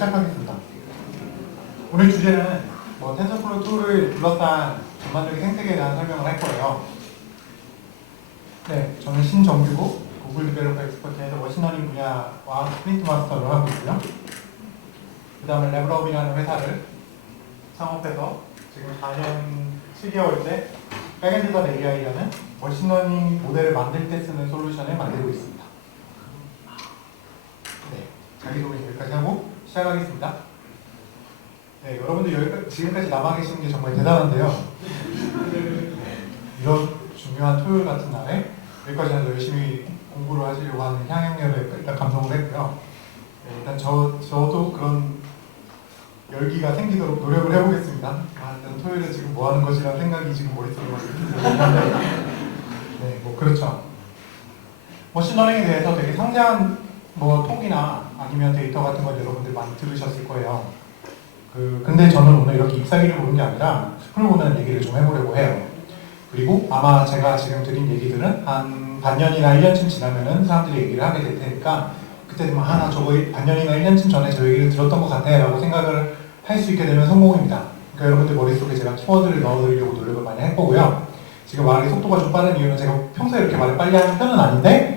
시작하겠습니다. 오늘 주제는 텐서플로우 2를 둘러싼 전반적인 생태계에 대한 설명을 할 거예요. 네, 저는 신정규고 구글 디벨로퍼 엑스퍼트에서 머신러닝 분야와 스프린트 마스터를 하고 있고요. 그 다음에 레벨업이라는 회사를 창업해서 지금 4년 7개월째 백엔드.ai라는 머신러닝 모델을 만들 때 쓰는 솔루션을 만들고 있습니다. 네, 자기소개 여기까지 하고 시작하겠습니다. 네, 여러분들 지금까지 남아 계시는 게 정말 대단한데요. 이런 중요한 토요일 같은 날에 여기까지 열심히 공부를 하시려고 하는 향연녀를 일단 감동을 했고요. 네, 일단 저도 그런 열기가 생기도록 노력을 해보겠습니다. 일단 토요일에 지금 뭐 하는 것이라는 생각이 지금 머릿속에 막 들는데 네, 뭐 그렇죠. 머신러닝에 대해서 되게 상세한 톡이나 아니면 데이터 같은 걸 여러분들 많이 들으셨을 거예요. 근데 저는 오늘 이렇게 잎사귀를 보는 게 아니라 숲을 보는 얘기를 좀 해보려고 해요. 그리고 아마 제가 지금 드린 얘기들은 한 반년이나 1년쯤 지나면은 사람들이 얘기를 하게 될 테니까 그때 되면 나 저거 반년이나 1년쯤 전에 저 얘기를 들었던 것 같아 라고 생각을 할 수 있게 되면 성공입니다. 그러니까 여러분들 머릿속에 제가 키워드를 넣어드리려고 노력을 많이 할 거고요. 지금 말하기 속도가 좀 빠른 이유는 제가 평소에 이렇게 말을 빨리 하는 편은 아닌데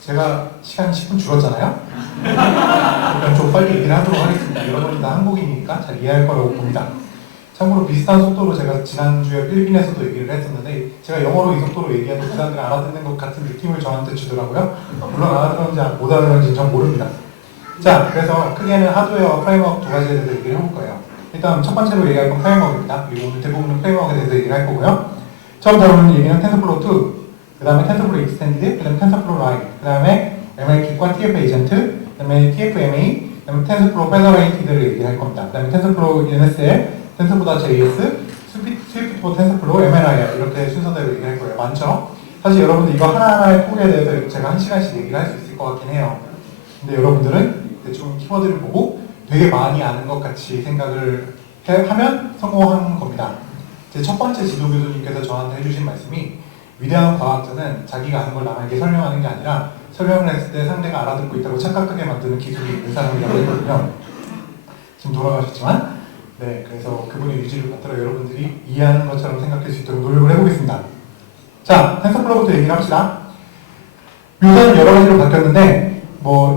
제가 시간이 10분 줄었잖아요. 그러니까 좀 빨리 얘기를 하도록 하겠습니다. 여러분이 다 한국인이니까 잘 이해할 거라고 봅니다. 참고로 비슷한 속도로 제가 지난주에 필리핀에서도 얘기를 했었는데 제가 영어로 이 속도로 얘기해도 그 사람들이 알아듣는 것 같은 느낌을 저한테 주더라고요. 물론 알아들었는지 못 알아들었는지 전 모릅니다. 자, 그래서 크게는 하드웨어와 프레임워크 두 가지에 대해서 얘기를 해볼 거예요. 일단 첫 번째로 얘기할 건 프레임워크입니다. 그리고 오늘 대부분은 프레임워크에 대해서 얘기를 할 거고요. 처음 다루는 얘기는 텐서플로우 2, 그 다음에 텐서플로우 익스텐디드, 그 다음에 텐서플로우 라인, 그 다음에 MLKit과 TF 에이전트, 그 다음에 TFMA, 그 다음에 텐서플로우 페더레이티드를 얘기할 겁니다. 그 다음에 텐서플로우 NSL, 텐서플로우.js, 스위프트 텐서플로우, MLIR 이렇게 순서대로 얘기할 거예요. 많죠? 사실 여러분들 이거 하나하나의 톡에 대해서 제가 한 시간씩 얘기를 할 수 있을 것 같긴 해요. 근데 여러분들은 대충 키워드를 보고 되게 많이 아는 것 같이 생각을 하면 성공한 겁니다. 제 첫 번째 지도 교수님께서 저한테 해주신 말씀이 위대한 과학자는 자기가 아는 걸 남에게 설명하는 게 아니라 설명을 했을 때 상대가 알아듣고 있다고 착각하게 만드는 기술이 있는 사람이라고 했거든요. 지금 돌아가셨지만 네, 그래서 그분의 유지를 받들어 여러분들이 이해하는 것처럼 생각할 수 있도록 노력을 해보겠습니다. 자, 텐서플로우부터 얘기를 합시다. 요새는 여러 가지로 바뀌었는데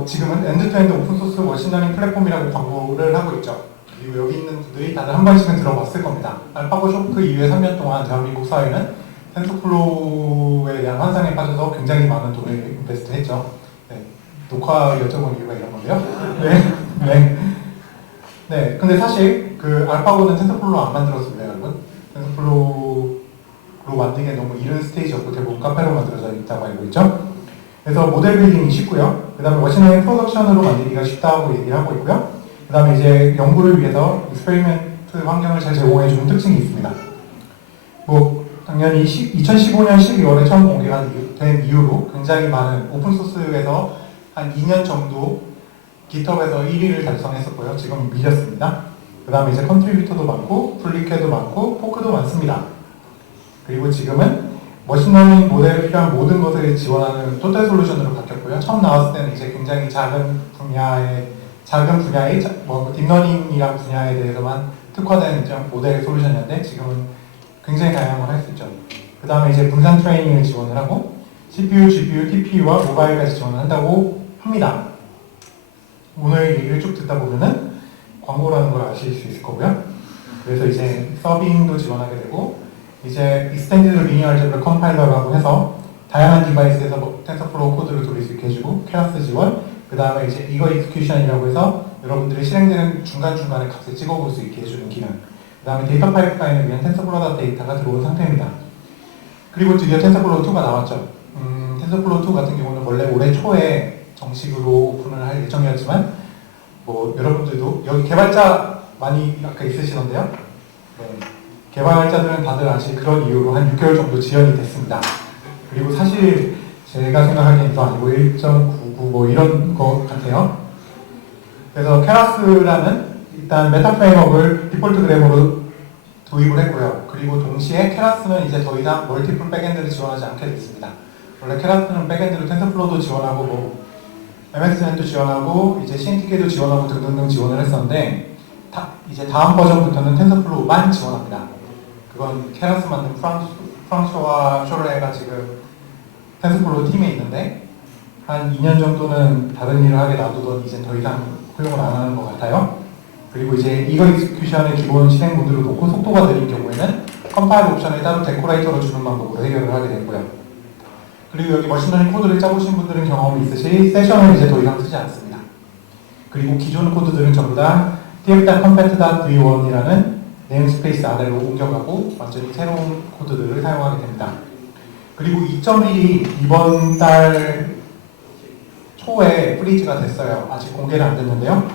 지금은 엔드-투-엔드 오픈소스 머신러닝 플랫폼이라고 광고를 하고 있죠. 그리고 여기 있는 분들이 다들 한 번씩은 들어봤을 겁니다. 알파고 쇼크 이후에 3년 동안 대한민국 사회는 텐서플로우에 대한 환상에 빠져서 굉장히 많은 돈을 인베스트 했죠. 네, 녹화 여쭤본 이유가 이런 건데요. 네, 근데 사실 알파고는 텐서플로우 안 만들었습니다, 여러분. 텐서플로우로 만들기에 너무 이른 스테이지였고 대부분 카페로 만들어져 있다고 알고 있죠. 그래서 모델 빌딩이 쉽고요. 그 다음에 머신러닝 프로덕션으로 만들기가 쉽다고 얘기를 하고 있고요. 그 다음에 이제 연구를 위해서 익스페리멘트 환경을 잘 제공해주는 특징이 있습니다. 당연히 2015년 12월에 처음 공개가 된 이후로 굉장히 많은 오픈소스에서 한 2년 정도 깃허브에서 1위를 달성했었고요. 지금 밀렸습니다. 그 다음에 이제 컨트리뷰터도 많고, 플리케도 많고, 포크도 많습니다. 그리고 지금은 머신러닝 모델에 필요한 모든 것을 지원하는 토탈 솔루션으로 바뀌었고요. 처음 나왔을 때는 이제 굉장히 작은 분야의 딥러닝이란 분야에 대해서만 특화된 모델 솔루션이었는데 지금은 굉장히 다양한 걸 할 수 있죠. 그 다음에 이제 분산 트레이닝을 지원을 하고 CPU, GPU, TPU와 모바일까지 지원을 한다고 합니다. 오늘 얘기를 쭉 듣다 보면은 광고라는 걸 아실 수 있을 거고요. 그래서 이제 서빙도 지원하게 되고 이제 익스텐디드 리니어 알제브라 컴파일러라고 해서 다양한 디바이스에서 텐서플로우 코드를 돌릴 수 있게 해주고 케라스 지원, 그 다음에 이제 이거 익스큐션이라고 해서 여러분들이 실행되는 중간중간에 값을 찍어볼 수 있게 해주는 기능, 그 다음에 데이터 파이프라인을 위한 텐서플로우 데이터가 들어온 상태입니다. 그리고 드디어 텐서플로우 2가 나왔죠. 텐서플로우 2 같은 경우는 원래 올해 초에 정식으로 오픈을 할 예정이었지만 여러분들도 여기 개발자 많이 아까 있으시던데요. 네. 개발자들은 다들 아실 그런 이유로 한 6개월 정도 지연이 됐습니다. 그리고 사실 제가 생각하기엔 또 아니고 1.99 이런 것 같아요. 그래서 케라스라는 일단 메타 프레임워크를 디폴트 그램으로 도입을 했고요. 그리고 동시에 케라스는 이제 더 이상 멀티플 백엔드를 지원하지 않게 됐습니다. 원래 케라스는 백엔드로 텐서플로우도 지원하고 MSNet도 지원하고 이제 CNTK도 지원하고 등등등 지원을 했었는데 이제 다음 버전부터는 텐서플로우만 지원합니다. 그건 케라스 만든 프랑스와 쇼레가 지금 텐서플로우 팀에 있는데 한 2년 정도는 다른 일을 하게 놔두더니 이제 더 이상 활용을 안 하는 것 같아요. 그리고 이제 이거 익스큐션을 기본 실행 모드로 놓고 속도가 느린 경우에는 컴파일 옵션을 따로 데코레이터로 주는 방법으로 해결을 하게 되고요. 그리고 여기 머신러닝 코드를 짜보신 분들은 경험이 있으시 세션을 이제 더 이상 쓰지 않습니다. 그리고 기존 코드들은 전부 다 tf.compat.v1이라는 네임스페이스 아래로 옮겨가고 완전히 새로운 코드들을 사용하게 됩니다. 그리고 2.1이 이번 달 초에 프리즈가 됐어요. 아직 공개는 안 됐는데요.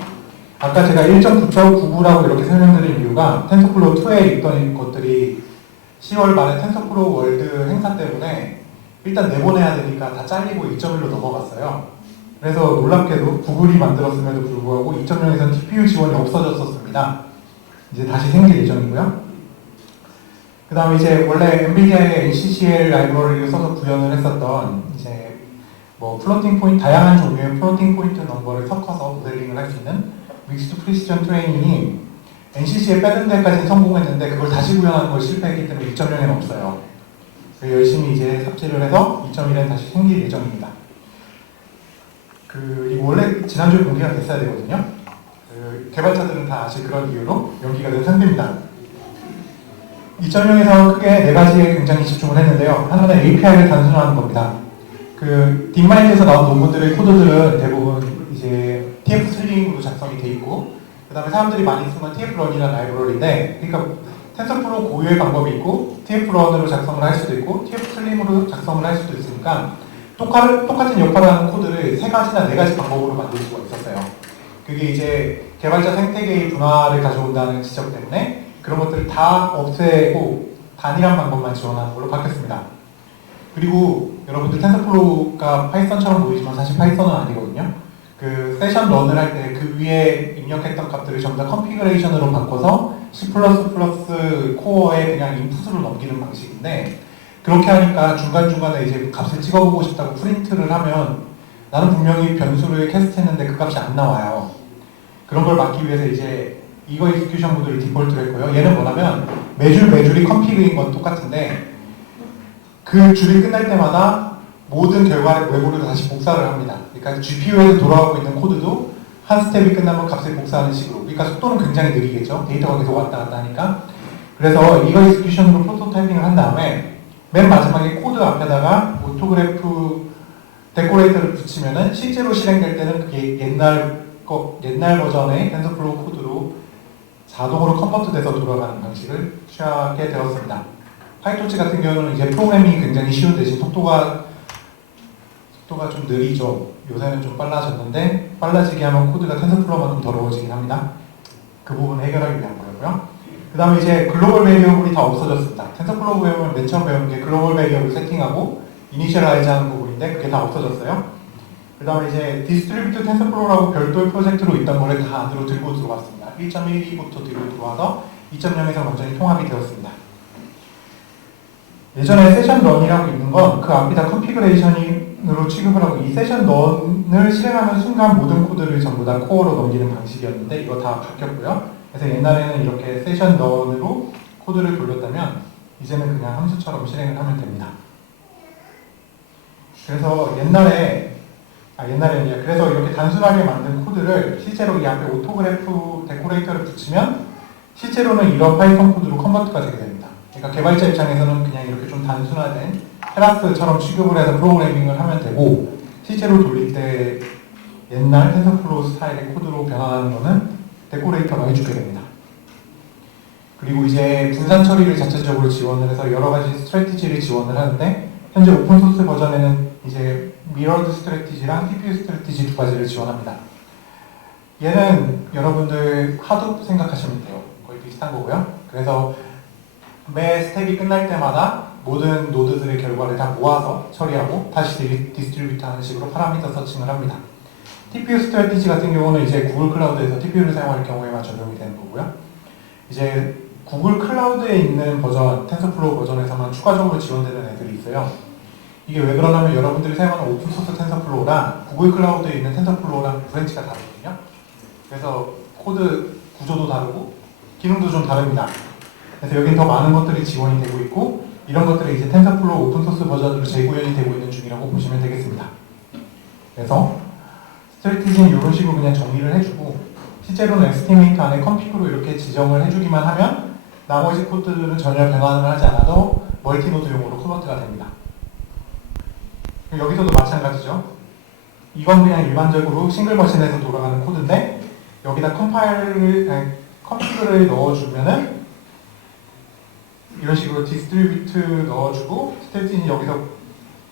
아까 제가 1.9.99라고 이렇게 설명드린 이유가 텐서플로우 2에 있던 것들이 10월 말에 텐서플로우 월드 행사 때문에 일단 내보내야 되니까 다 잘리고 2.1로 넘어갔어요. 그래서 놀랍게도 구글이 만들었음에도 불구하고 2.0에서는 TPU 지원이 없어졌었습니다. 이제 다시 생길 예정이고요. 그 다음에 이제 원래 엔비디아의 NCCL 라이브러리를 써서 구현을 했었던 이제 뭐 플로팅 포인트, 다양한 종류의 플로팅 포인트 넘버를 섞어서 모델링을 할 수 있는 믹스드 프리시전 트레이닝이 NCC에 빼는 데까지 성공했는데 그걸 다시 구현하는 걸 실패했기 때문에 2.0에는 없어요. 열심히 이제 삽질을 해서 2.1에는 다시 생길 예정입니다. 그리고 원래 지난주에 공개가 됐어야 되거든요. 개발자들은 다 아직 그런 이유로 연기가 된 상태입니다. 2.0에서 크게 네 가지에 굉장히 집중을 했는데요. 하나는 API를 단순화하는 겁니다. 딥마인드에서 나온 논문들의 코드들은 대부분 이제 TF 슬림으로 작성이 돼 있고, 그 다음에 사람들이 많이 쓰는 건 TF-런이라는 라이브러리인데, 그러니까 텐서플로우 고유의 방법이 있고, TF-런으로 작성을 할 수도 있고, TF-슬림으로 작성을 할 수도 있으니까 똑같은 역할을 하는 코드를 세 가지나 네 가지 방법으로 만들 수가 있었어요. 그게 이제 개발자 생태계의 분화를 가져온다는 지적 때문에 그런 것들을 다 없애고 단일한 방법만 지원하는 걸로 바뀌었습니다. 그리고 여러분들 텐서플로우가 파이썬처럼 보이지만 사실 파이썬은 아니거든요. 그 세션 런을 할 때 그 위에 입력했던 값들을 전부 다 컨피그레이션으로 바꿔서 C++ 코어에 그냥 인풋으로 넘기는 방식인데, 그렇게 하니까 중간중간에 이제 값을 찍어보고 싶다고 프린트를 하면 나는 분명히 변수를 캐스트했는데 그 값이 안 나와요. 그런 걸 막기 위해서 이제 이거 익스큐션 모드를 디폴트로 했고요. 얘는 뭐냐면 매줄이 컨피그인 건 똑같은데 그 줄이 끝날 때마다 모든 결과를 외부로 다시 복사를 합니다. 그러니까 GPU에서 돌아가고 있는 코드도 한 스텝이 끝나면 값을 복사하는 식으로. 그러니까 속도는 굉장히 느리겠죠. 데이터가 계속 왔다 갔다 하니까. 그래서 이거 익스큐션으로 프로토타이핑을 한 다음에 맨 마지막에 코드 앞에다가 오토그래프 데코레이터를 붙이면은 실제로 실행될 때는 그게 옛날 버전의 텐서플로우 코드로 자동으로 컨버트돼서 돌아가는 방식을 취하게 되었습니다. 파이토치 같은 경우는 이제 프로그래밍이 굉장히 쉬운 대신 속도가 좀 느리죠. 요새는 좀 빨라졌는데 빨라지게 하면 코드가 텐서플로우만큼 더러워지긴 합니다. 그 부분 해결하기 위한 거고요. 그 다음에 이제 글로벌 베리어블이 다 없어졌습니다. 텐서플로우 배우면 맨 처음 배운 게 글로벌 베리어블 세팅하고 이니셜라이즈 하는 부분인데 그게 다 없어졌어요. 그 다음에 이제 디스트리뷰트 텐서플로우라고 별도의 프로젝트로 있던 거를 다 안으로 들고 들어왔습니다. 1.12부터 들고 들어와서 2.0에서 완전히 통합이 되었습니다. 예전에 세션 런이라고 있는 건 그 앞이 다 컨피그레이션으로 취급을 하고 이 세션 런을 실행하는 순간 모든 코드를 전부 다 코어로 넘기는 방식이었는데 이거 다 바뀌었고요. 그래서 옛날에는 이렇게 세션 런으로 코드를 돌렸다면 이제는 그냥 함수처럼 실행을 하면 됩니다. 그래서 그래서 이렇게 단순하게 만든 코드를 실제로 이 앞에 오토그래프 데코레이터를 붙이면 실제로는 이런 파이썬 코드로 컨버트가 되게 됩니다. 그러니까 개발자 입장에서는 그냥 이렇게 좀 단순화된 테라스처럼 취급을 해서 프로그래밍을 하면 되고, 실제로 돌릴 때 옛날 텐서플로우 스타일의 코드로 변환하는 거는 데코레이터가 해주게 됩니다. 그리고 이제 분산 처리를 자체적으로 지원을 해서 여러 가지 스트래티지를 지원을 하는데, 현재 오픈소스 버전에는 이제 미러드 스트래티지랑 TPU 스트래티지 두 가지를 지원합니다. 얘는 여러분들 하둡 생각하시면 돼요. 거의 비슷한 거고요. 그래서 매 스텝이 끝날 때마다 모든 노드들의 결과를 다 모아서 처리하고 다시 디스트리뷰트 하는 식으로 파라미터 서칭을 합니다. TPU 스트래티지 같은 경우는 이제 구글 클라우드에서 TPU를 사용할 경우에만 적용이 되는 거고요. 이제 구글 클라우드에 있는 버전, 텐서플로우 버전에서만 추가적으로 지원되는 애들이 있어요. 이게 왜 그러냐면 여러분들이 사용하는 오픈소스 텐서플로우랑 구글 클라우드에 있는 텐서플로우랑 브랜치가 다르거든요. 그래서 코드 구조도 다르고 기능도 좀 다릅니다. 그래서 여긴 더 많은 것들이 지원이 되고 있고 이런 것들이 이제 텐서플로우 오픈소스 버전으로 재구현이 되고 있는 중이라고 보시면 되겠습니다. 그래서 스트래티지는 이런 식으로 그냥 정리를 해주고 실제로는 에스티메이트 안에 컴피그로 이렇게 지정을 해주기만 하면 나머지 코드들은 전혀 변환을 하지 않아도 멀티노드용으로 컨버트가 됩니다. 여기서도 마찬가지죠. 이건 그냥 일반적으로 싱글 머신에서 돌아가는 코드인데 여기다 컴피그를 넣어주면은 이런 식으로 디스트리뷰트 넣어주고 스태티는 여기서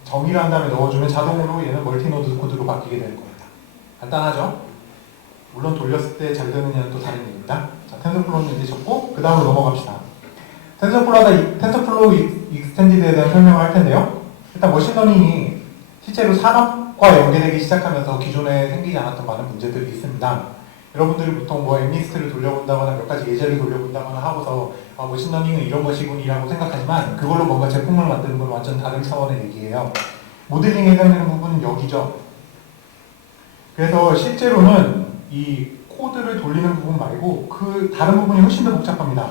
정의를 한 다음에 넣어주면 자동으로 얘는 멀티노드 코드로 바뀌게 되는 겁니다. 간단하죠? 물론 돌렸을 때 잘 되느냐는 또 다른 얘기입니다. 자, 텐서플로우는 이제 적고 그 다음으로 넘어갑시다. 텐서플로우 익스텐디드에 대한 설명을 할 텐데요. 일단 머신러닝이 실제로 산업과 연계되기 시작하면서 기존에 생기지 않았던 많은 문제들이 있습니다. 여러분들이 보통 뭐 엠리스트를 돌려본다거나 몇 가지 예제를 돌려본다거나 하고서 머신러닝은 이런 것이군이라고 생각하지만 그걸로 뭔가 제품을 만드는 건 완전 다른 차원의 얘기예요. 모델링에 해당되는 부분은 여기죠. 그래서 실제로는 이 코드를 돌리는 부분 말고 그 다른 부분이 훨씬 더 복잡합니다.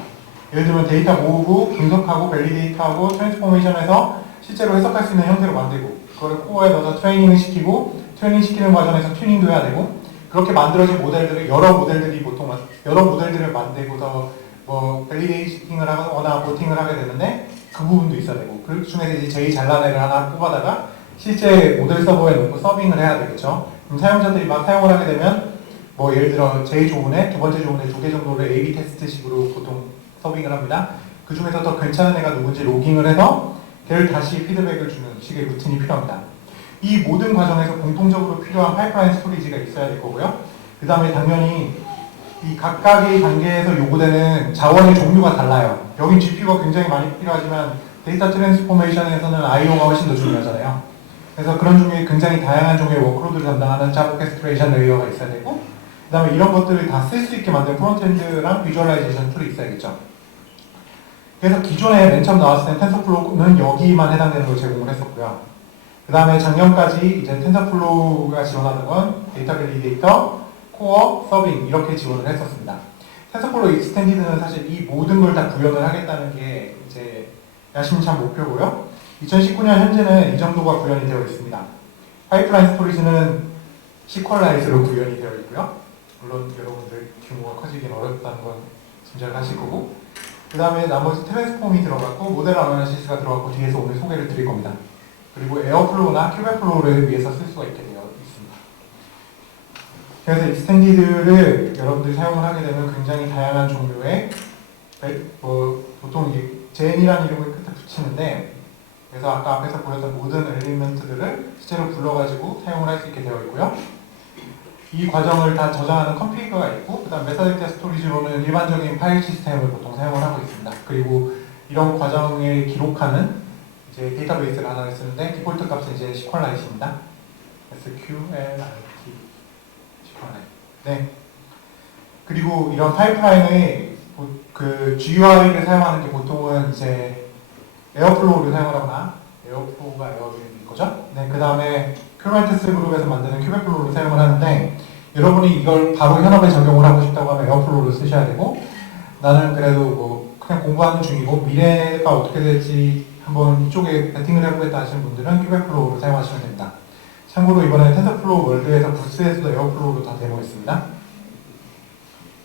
예를 들면 데이터 모으고 분석하고 밸리데이트하고 트랜스포메이션해서 실제로 해석할 수 있는 형태로 만들고 그걸 코어에 넣어서 트레이닝을 시키고 트레이닝 시키는 과정에서 튜닝도 해야 되고 그렇게 만들어진 모델들을 여러 모델들을 만들고서 뭐 밸리데이팅을 하거나 보팅을 하게 되는데 그 부분도 있어야 되고 그 중에서 이제 제일 잘난 애를 하나 뽑아다가 실제 모델 서버에 놓고 서빙을 해야 되겠죠. 그럼 사용자들이 막 사용을 하게 되면 뭐 예를 들어 제일 좋은 애, 두 번째 좋은 애 두 개 정도를 A/B 테스트식으로 보통 서빙을 합니다. 그 중에서 더 괜찮은 애가 누군지 로깅을 해서 걔를 다시 피드백을 주는 식의 루틴이 필요합니다. 이 모든 과정에서 공통적으로 필요한 파이프라인 스토리지가 있어야 될 거고요. 그 다음에 당연히 이 각각의 단계에서 요구되는 자원의 종류가 달라요. 여긴 GPU가 굉장히 많이 필요하지만 데이터 트랜스포메이션에서는 IO가 훨씬 더 중요하잖아요. 그래서 그런 중에 굉장히 다양한 종류의 워크로드를 담당하는 자바 오케스트레이션 레이어가 있어야 되고 그 다음에 이런 것들을 다 쓸 수 있게 만든 프론트엔드랑 비주얼라이제이션 툴이 있어야겠죠. 그래서 기존에 맨 처음 나왔을 때 텐서플로우는 여기만 해당되는 걸 제공을 했었고요. 그 다음에 작년까지 이제 텐서플로우가 지원하는 건 데이터 밸리데이터, 코어, 서빙 이렇게 지원을 했었습니다. 텐서플로우 익스텐디드는 사실 이 모든 걸 다 구현을 하겠다는 게 이제 야심찬 목표고요. 2019년 현재는 이 정도가 구현이 되어 있습니다. 파이프라인 스토리지는 시퀄라이즈로 구현이 되어 있고요. 물론 여러분들 규모가 커지긴 어렵다는 건 짐작하실 거고 그 다음에 나머지 트랜스폼이 들어갔고 모델 아나리시스가 들어갔고 뒤에서 오늘 소개를 드릴 겁니다. 그리고 에어플로우나 큐베플로우를 위해서 쓸 수가 있게 되어 있습니다. 그래서 익스텐디드를 여러분들이 사용을 하게 되면 굉장히 다양한 종류의 보통 이제 젠이라는 이름을 끝에 붙이는데 그래서 아까 앞에서 보였던 모든 엘리먼트들을 실제로 불러가지고 사용을 할 수 있게 되어 있고요. 이 과정을 다 저장하는 컴피그가 있고 그 다음 메타데이터 스토리지로는 일반적인 파일 시스템을 보통 사용을 하고 있습니다. 그리고 이런 과정을 기록하는 이제 데이터베이스를 하나를 쓰는데 디폴트 값은 이제 시퀄라이트입니다. SQLite 시퀄라이트. 네. 그리고 이런 파이프라인의 그 GUI를 사용하는 게 보통은 이제 에어플로우를 사용하거나 에어플로우가 에어빌인 거죠. 네. 그 다음에 큐버네티스 그룹에서 만드는 큐베플로우를 사용을 하는데 여러분이 이걸 바로 현업에 적용을 하고 싶다고 하면 에어플로우를 쓰셔야 되고 나는 그래도 뭐 그냥 공부하는 중이고 미래가 어떻게 될지 한번 이쪽에 배팅을 해보겠다 하시는 분들은 큐베플로우를 사용하시면 됩니다. 참고로 이번에 텐서플로우 월드에서 부스에서도 에어플로우로 다 데모했습니다.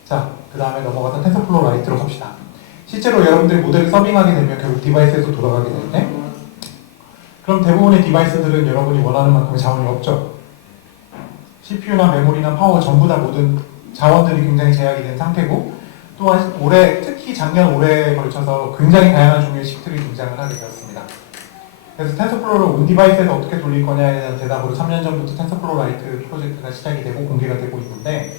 자, 그 다음에 넘어가서 텐서플로우 라이트로 갑시다. 실제로 여러분들이 모델을 서빙하게 되면 결국 디바이스에서 돌아가게 되는데 그럼 대부분의 디바이스들은 여러분이 원하는 만큼의 자원이 없죠. CPU나 메모리나 파워 전부 다 모든 자원들이 굉장히 제약이 된 상태고 또한 특히 작년 올해에 걸쳐서 굉장히 다양한 종류의 칩들이 등장을 하게 되었습니다. 그래서 텐서플로우를 온 디바이스에서 어떻게 돌릴 거냐에 대한 대답으로 3년 전부터 텐서플로우 라이트 프로젝트가 시작이 되고 공개가 되고 있는데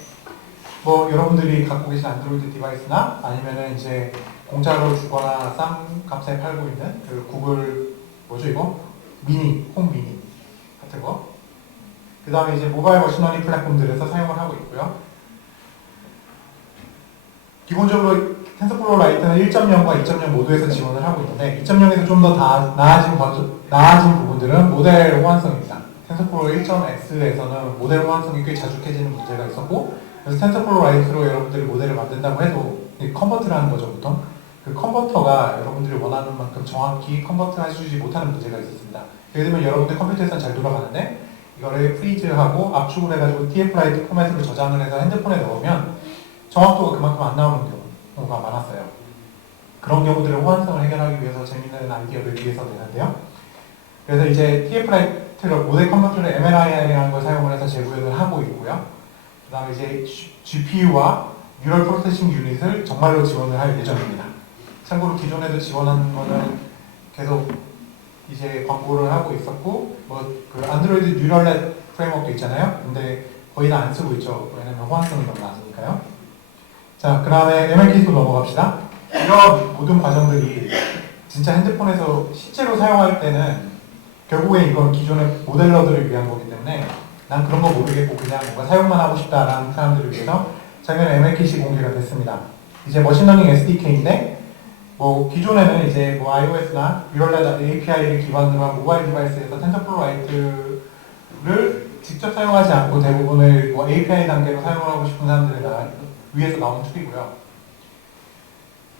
뭐 여러분들이 갖고 계신 안드로이드 디바이스나 아니면은 이제 공짜로 주거나 싼 값에 팔고 있는 그 구글 뭐죠 이거? 홈 미니 같은 거. 그 다음에 이제 모바일 머신러닝 플랫폼들에서 사용을 하고 있고요. 기본적으로 텐서플로우 라이트는 1.0과 2.0 모두에서 지원을 하고 있는데 2.0에서 좀 더 나아진 부분들은 모델 호환성입니다. 텐서플로우 1.x에서는 모델 호환성이 꽤 자축해지는 문제가 있었고 그래서 텐서플로우 라이트로 여러분들이 모델을 만든다고 해도 컨버트를 하는 거죠 보통. 그 컨버터가 여러분들이 원하는 만큼 정확히 컨버트 해주지 못하는 문제가 있었습니다. 예를 들면 여러분들 컴퓨터에서는 잘 돌아가는데 이거를 프리즈하고 압축을 해가지고 TF-라이트 포맷으로 저장을 해서 핸드폰에 넣으면 정확도가 그만큼 안 나오는 경우가 많았어요. 그런 경우들의 호환성을 해결하기 위해서 재밌는 아이디어를 위해서 내는데요. 그래서 이제 TF-라이트를 모델 컨버터를 MLI라는 걸 사용을 해서 재구현을 하고 있고요. 그 다음에 이제 GPU와 뉴럴 프로세싱 유닛을 정말로 지원을 할 예정입니다. 참고로 기존에도 지원하는 거는 계속 이제 광고를 하고 있었고 뭐 그 안드로이드 뉴럴넷 프레임워크도 있잖아요. 근데 거의 다 안 쓰고 있죠. 왜냐면 호환성이 너무 낮으니까요. 자, 그 다음에 MLK로 넘어갑시다. 이런 모든 과정들이 진짜 핸드폰에서 실제로 사용할 때는 결국에 이건 기존의 모델러들을 위한 거기 때문에 난 그런 거 모르겠고 그냥 뭔가 사용만 하고 싶다라는 사람들을 위해서 작년에 MLKC 공개가 됐습니다. 이제 머신러닝 SDK인데 뭐 기존에는 이제 뭐 iOS나 뉴럴넷 API를 기반으로 한 모바일 디바이스에서 텐서플로우 라이트를 직접 사용하지 않고 대부분을 뭐 API 단계로 사용을 하고 싶은 사람들을 위해서 나온 툴이고요.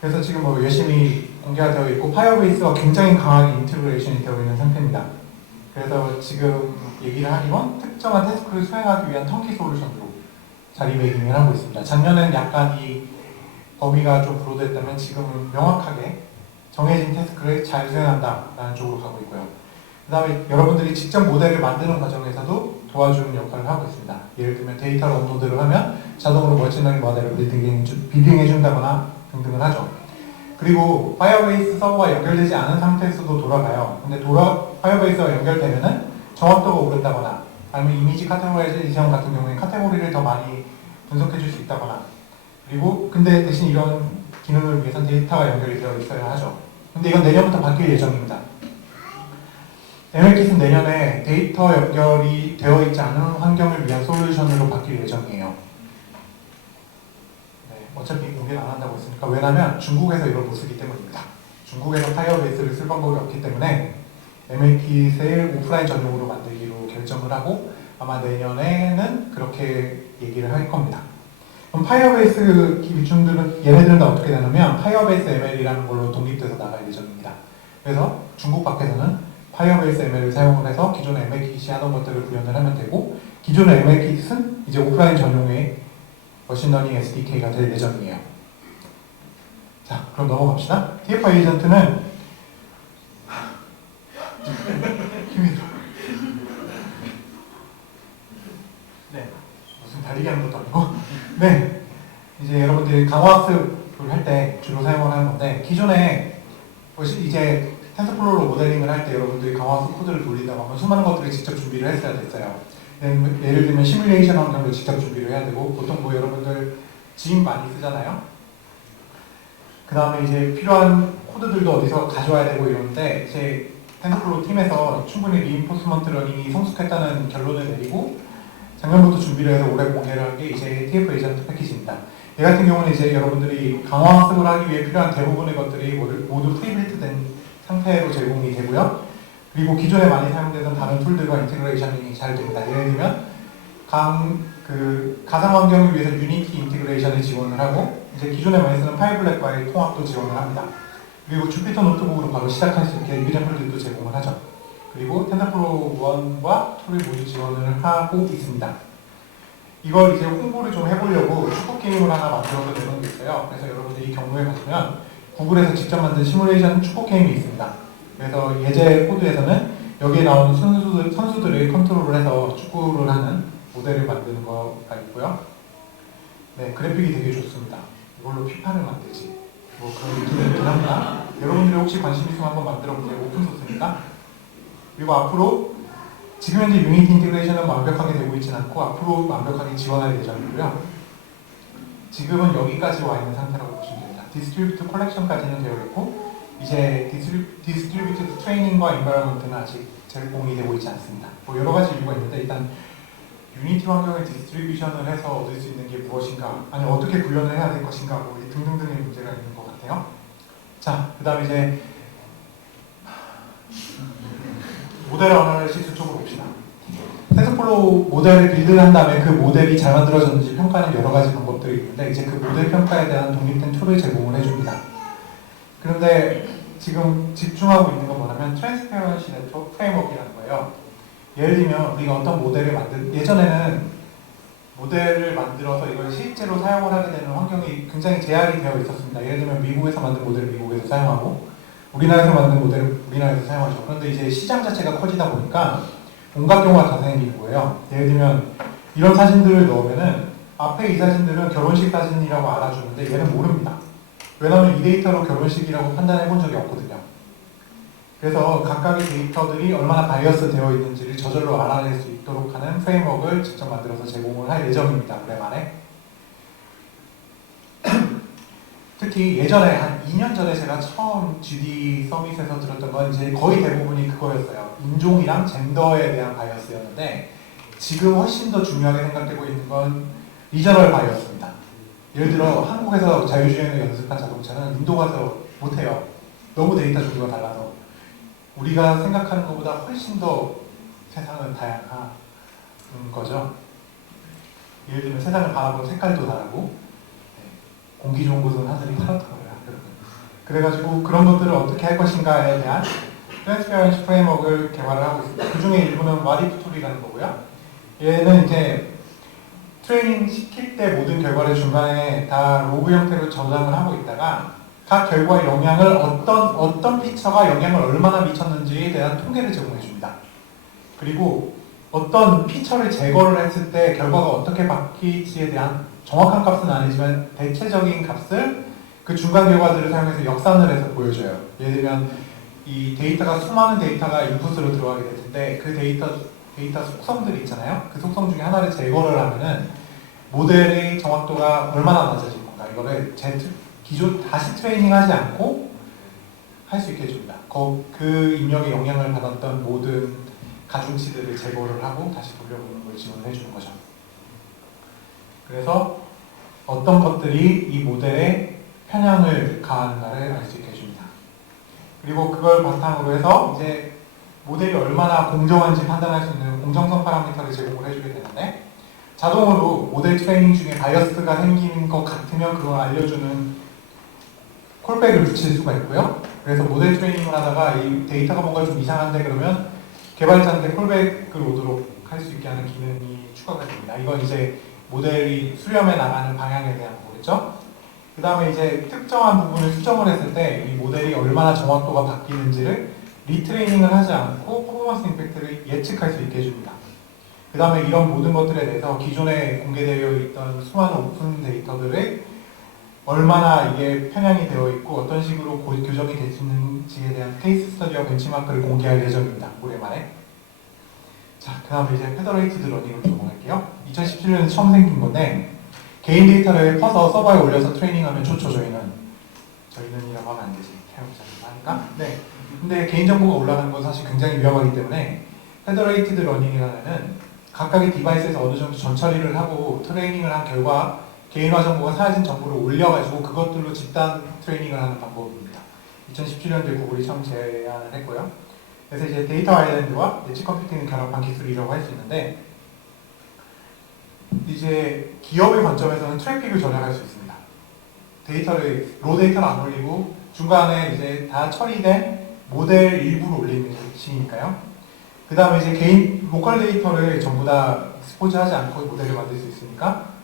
그래서 지금 뭐 열심히 공개가 되어 있고 파이어베이스와 굉장히 강하게 인테그레이션이 되어 있는 상태입니다. 그래서 지금 얘기를 하기론 특정한 태스크를 수행하기 위한 턴키 솔루션으로 자리매김을 하고 있습니다. 작년에는 약간 이 범위가 좀 브로드했다면 지금은 명확하게 정해진 태스크를 잘 수행한다라는 쪽으로 가고 있고요. 그 다음에 여러분들이 직접 모델을 만드는 과정에서도 도와주는 역할을 하고 있습니다. 예를 들면 데이터를 업로드를 하면 자동으로 머신러닝 모델을 빌딩해준다거나 등등을 하죠. 그리고 파이어베이스 서버와 연결되지 않은 상태에서도 돌아가요. 근데 파이어베이스와 연결되면은 정확도가 오른다거나 아니면 이미지 카테고라이제이션 같은 경우에 카테고리를 더 많이 분석해줄 수 있다거나 그리고 근데 대신 이런 기능을 위해서는 데이터가 연결이 되어 있어야 하죠. 근데 이건 내년부터 바뀔 예정입니다. MLKit은 내년에 데이터 연결이 되어 있지 않은 환경을 위한 솔루션으로 바뀔 예정이에요. 네, 어차피 공개는 안 한다고 했으니까. 왜냐면 중국에서 이걸 못 쓰기 때문입니다. 중국에서 파이어베이스를 쓸 방법이 없기 때문에 MLKit을 오프라인 전용으로 만들기로 결정을 하고 아마 내년에는 그렇게 얘기를 할 겁니다. 그럼 파이어베이스 기준들은 얘네들은 다 어떻게 되냐면 파이어베이스 ML이라는 걸로 독립돼서 나갈 예정입니다. 그래서 중국 밖에서는 파이어베이스 ML을 사용을 해서 기존의 MLKit이 하던 것들을 구현을 하면 되고 기존의 MLKit은 이제 오프라인 전용의 머신러닝 SDK가 될 예정이에요. 자, 그럼 넘어갑시다. TF 에이전트는 힘이 들어. 네, 무슨 달리기 하는 것도 아니고 네, 이제 여러분들이 강화학습을 할 때 주로 사용을 하는 건데 기존에 이제 텐서플로우로 모델링을 할 때 여러분들이 강화학습 코드를 돌린다고 하면 수많은 것들을 직접 준비를 했어야 됐어요. 예를 들면 시뮬레이션 환경도 직접 준비를 해야 되고 보통 뭐 여러분들 지인 많이 쓰잖아요. 그 다음에 이제 필요한 코드들도 어디서 가져와야 되고 이러는데 이제 텐서플로우 팀에서 충분히 리인포스먼트 러닝이 성숙했다는 결론을 내리고 작년부터 준비를 해서 올해 공개를 한 게 이제 TF 에이전트 패키지입니다. 이 같은 경우는 이제 여러분들이 강화학습을 하기 위해 필요한 대부분의 것들이 모두 프리빌트된 상태로 제공이 되고요. 그리고 기존에 많이 사용되던 다른 툴들과 인테그레이션이 잘 됩니다. 예를 들면 가상 환경을 위해서 유니티 인테그레이션을 지원을 하고 이제 기존에 많이 쓰는 파이블랙과의 통합도 지원을 합니다. 그리고 주피터 노트북으로 바로 시작할 수 있게 유젠플들도 제공을 하죠. 그리고 텐서플로우 1과 2를 모두 지원을 하고 있습니다. 이걸 이제 홍보를 좀 해보려고 축구 게임을 하나 만들어서 내놓은 게 있어요. 그래서 여러분들이 이 경로에 가시면 구글에서 직접 만든 시뮬레이션 축구 게임이 있습니다. 그래서 예제 코드에서는 여기에 나오는 선수들을 컨트롤을 해서 축구를 하는 모델을 만드는 거가 있고요. 네, 그래픽이 되게 좋습니다. 이걸로 피파를 만들지. 뭐 그런 느낌이 있긴 합니다. 여러분들이 혹시 관심 있으면 한번 만들어보세요. 오픈소스니까. 그리고 앞으로 지금 현재 유니티 인테그레이션은 완벽하게 되고 있지는 않고 앞으로 완벽하게 지원할 예정이고요. 지금은 여기까지 와 있는 상태라고 보시면 됩니다. 디스트리뷰트 컬렉션까지는 되어 있고 이제 디스트리뷰트 트레이닝과 인바이러먼트는 아직 제공이 되고 있지 않습니다. 뭐 여러 가지 이유가 있는데 일단 유니티 환경을 디스트리뷰션을 해서 얻을 수 있는 게 무엇인가 아니 어떻게 구현을 해야 될 것인가 뭐 등등등의 문제가 있는 할게요. 자, 그 다음에 이제 모델 어널리시스 쪽으로 봅시다. 텐서플로우 모델을 빌드한 다음에 그 모델이 잘 만들어졌는지 평가하는 여러 가지 방법들이 있는데 이제 그 모델 평가에 대한 독립된 툴을 제공을 해줍니다. 그런데 지금 집중하고 있는 건 뭐냐면 트랜스페런시 네트워크 프레임워크라는 거예요. 예를 들면 우리가 어떤 모델을 예전에는 모델을 만들어서 이걸 실제로 사용을 하게 되는 환경이 굉장히 제약이 되어 있었습니다. 예를 들면 미국에서 만든 모델을 미국에서 사용하고 우리나라에서 만든 모델을 우리나라에서 사용하죠. 그런데 이제 시장 자체가 커지다 보니까 온갖 경우가 다 생기는 거예요. 예를 들면 이런 사진들을 넣으면은 앞에 이 사진들은 결혼식 사진이라고 알아주는데 얘는 모릅니다. 왜냐하면 이 데이터로 결혼식이라고 판단해 본 적이 없거든요. 그래서 각각의 데이터들이 얼마나 바이어스 되어 있는지를 저절로 알아낼 수 있도록 하는 프레임워크를 직접 만들어서 제공을 할 예정입니다. 오랜만에. 특히 예전에 한 2년 전에 제가 처음 GD 서밋에서 들었던 건 이제 거의 대부분이 그거였어요. 인종이랑 젠더에 대한 바이어스였는데 지금 훨씬 더 중요하게 생각되고 있는 건 리저널 바이어스입니다. 예를 들어 한국에서 자율주행을 연습한 자동차는 인도 가서 못해요. 너무 데이터 종류가 달라서. 우리가 생각하는 것보다 훨씬 더 세상은 다양한 거죠. 예를 들면 세상을 바라보는 색깔도 다르고 공기 좋은 곳은 하늘이 파랗다고요. 그래가지고 그런 것들을 어떻게 할 것인가에 대한 트랜스페런시 프레임워크를 개발을 하고 있습니다. 그 중에 일부는 와디프 툴이라는 거고요. 얘는 이제 트레이닝 시킬 때 모든 결과를 중간에 다 로그 형태로 저장을 하고 있다가 각 결과의 영향을 어떤 피처가 영향을 얼마나 미쳤는지에 대한 통계를 제공해 줍니다. 그리고 어떤 피처를 제거를 했을 때 결과가 어떻게 바뀔지에 대한 정확한 값은 아니지만 대체적인 값을 그 중간 결과들을 사용해서 역산을 해서 보여줘요. 예를 들면 이 데이터가 수많은 데이터가 인풋으로 들어가게 될 텐데 그 데이터 속성들이 있잖아요. 그 속성 중에 하나를 제거를 하면은 모델의 정확도가 얼마나 낮아질 건가 이거를 기존 다시 트레이닝하지 않고 할 수 있게 해줍니다. 그 입력에 영향을 받았던 모든 가중치들을 제거를 하고 다시 돌려보는 걸 지원을 해주는 거죠. 그래서 어떤 것들이 이 모델에 편향을 가하는가를 알 수 있게 해줍니다. 그리고 그걸 바탕으로 해서 이제 모델이 얼마나 공정한지 판단할 수 있는 공정성 파라미터를 제공을 해주게 되는데 자동으로 모델 트레이닝 중에 바이어스가 생기는 것 같으면 그걸 알려주는 콜백을 붙일 수가 있고요. 그래서 모델 트레이닝을 하다가 이 데이터가 뭔가 좀 이상한데 그러면 개발자한테 콜백을 오도록 할 수 있게 하는 기능이 추가가 됩니다. 이건 이제 모델이 수렴해 나가는 방향에 대한 거겠죠. 그 다음에 이제 특정한 부분을 수정을 했을 때 이 모델이 얼마나 정확도가 바뀌는지를 리트레이닝을 하지 않고 퍼포먼스 임팩트를 예측할 수 있게 해줍니다. 그 다음에 이런 모든 것들에 대해서 기존에 공개되어 있던 수많은 오픈 데이터들을 얼마나 이게 편향이 되어 있고 어떤 식으로 교정이 되는지에 대한 케이스 스터디와 벤치마크를 공개할 예정입니다. 오랜만에. 자, 그 다음에 이제 페더레이티드 러닝으로 넘어갈게요. 2017년에 처음 생긴 건데 개인 데이터를 퍼서 서버에 올려서 트레이닝하면 좋죠. 저희는이라고 하면 안 되지. 사용자가 하니까. 네. 근데 개인정보가 올라가는 건 사실 굉장히 위험하기 때문에 페더레이티드 러닝이라는 각각의 디바이스에서 어느 정도 전처리를 하고 트레이닝을 한 결과 개인화 정보가 사라진 정보를 올려가지고 그것들로 집단 트레이닝을 하는 방법입니다. 2017년도에 구글이 처음 제안을 했고요. 그래서 이제 데이터 아일랜드와 엣지 컴퓨팅을 결합한 기술이라고 할 수 있는데 이제 기업의 관점에서는 트래픽을 절약할 수 있습니다. 로 데이터를 안 올리고 중간에 이제 다 처리된 모델 일부를 올리는 식이니까요. 그 다음에 이제 개인 로컬 데이터를 전부 다 익스포즈하지 않고 모델을 만들 수 있으니까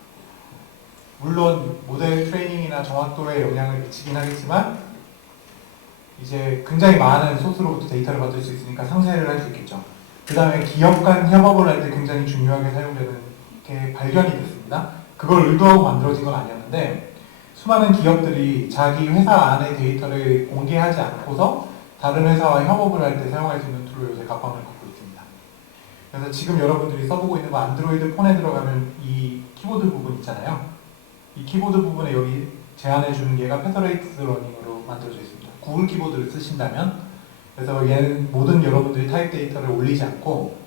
물론 모델 트레이닝이나 정확도에 영향을 미치긴 하겠지만 이제 굉장히 많은 소스로부터 데이터를 받을 수 있으니까 상쇄를 할 수 있겠죠. 그 다음에 기업 간 협업을 할 때 굉장히 중요하게 사용되는 게 발견이 됐습니다. 그걸 의도하고 만들어진 건 아니었는데 수많은 기업들이 자기 회사 안의 데이터를 공개하지 않고서 다른 회사와 협업을 할 때 사용할 수 있는 툴로 요새 각광을 받고 있습니다. 그래서 지금 여러분들이 써보고 있는 거 안드로이드 폰에 들어가면 이 키보드 부분 있잖아요. 이 키보드 부분에 여기 제안해주는 얘가 페더레이티드 러닝으로 만들어져 있습니다. 구글 키보드를 쓰신다면 그래서 얘는 모든 여러분들이 타입 데이터를 올리지 않고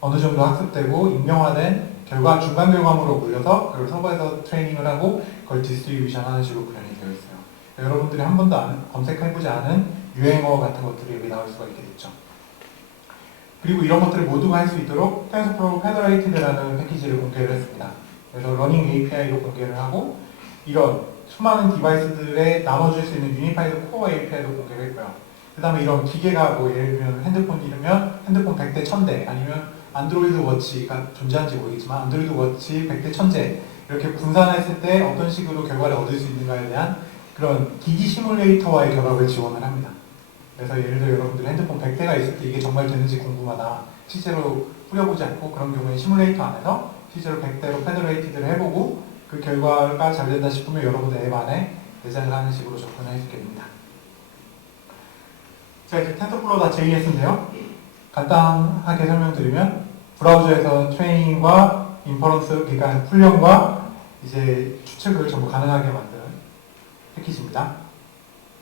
어느 정도 학습되고 익명화된 중간 결과물로 올려서 그걸 서버에서 트레이닝을 하고 그걸 디스트리뷰션 하는 식으로 구현이 되어 있어요. 여러분들이 한 번도 검색해보지 않은 유행어 같은 것들이 여기 나올 수가 있게 됐죠. 그리고 이런 것들을 모두가 할 수 있도록 TensorFlow Federated라는 패키지를 공개를 했습니다. 그래서 러닝 API로 공개를 하고 이런 수많은 디바이스들에 나눠줄 수 있는 유니파이드 코어 API도 공개를 했고요. 그 다음에 이런 기계가 뭐 예를 들면 핸드폰 이르면 핸드폰 100대 1000대 아니면 안드로이드 워치가 존재하는지 모르겠지만 안드로이드 워치 100대 1000대 이렇게 분산했을 때 어떤 식으로 결과를 얻을 수 있는가에 대한 그런 기기 시뮬레이터와의 결합을 지원을 합니다. 그래서 예를 들어 여러분들이 핸드폰 100대가 있을 때 이게 정말 되는지 궁금하다. 실제로 뿌려보지 않고 그런 경우에 시뮬레이터 안에서 실제로 100대로 페더레이티드를 해보고 그 결과가 잘 된다 싶으면 여러분들 앱 안에 내장을 하는 식으로 접근을 할 수 있게 됩니다. 자, 이제 TensorFlow.js인데요. 간단하게 설명드리면 브라우저에서 트레이닝과 인퍼런스, 그러니까 훈련과 이제 추측을 전부 가능하게 만드는 패키지입니다.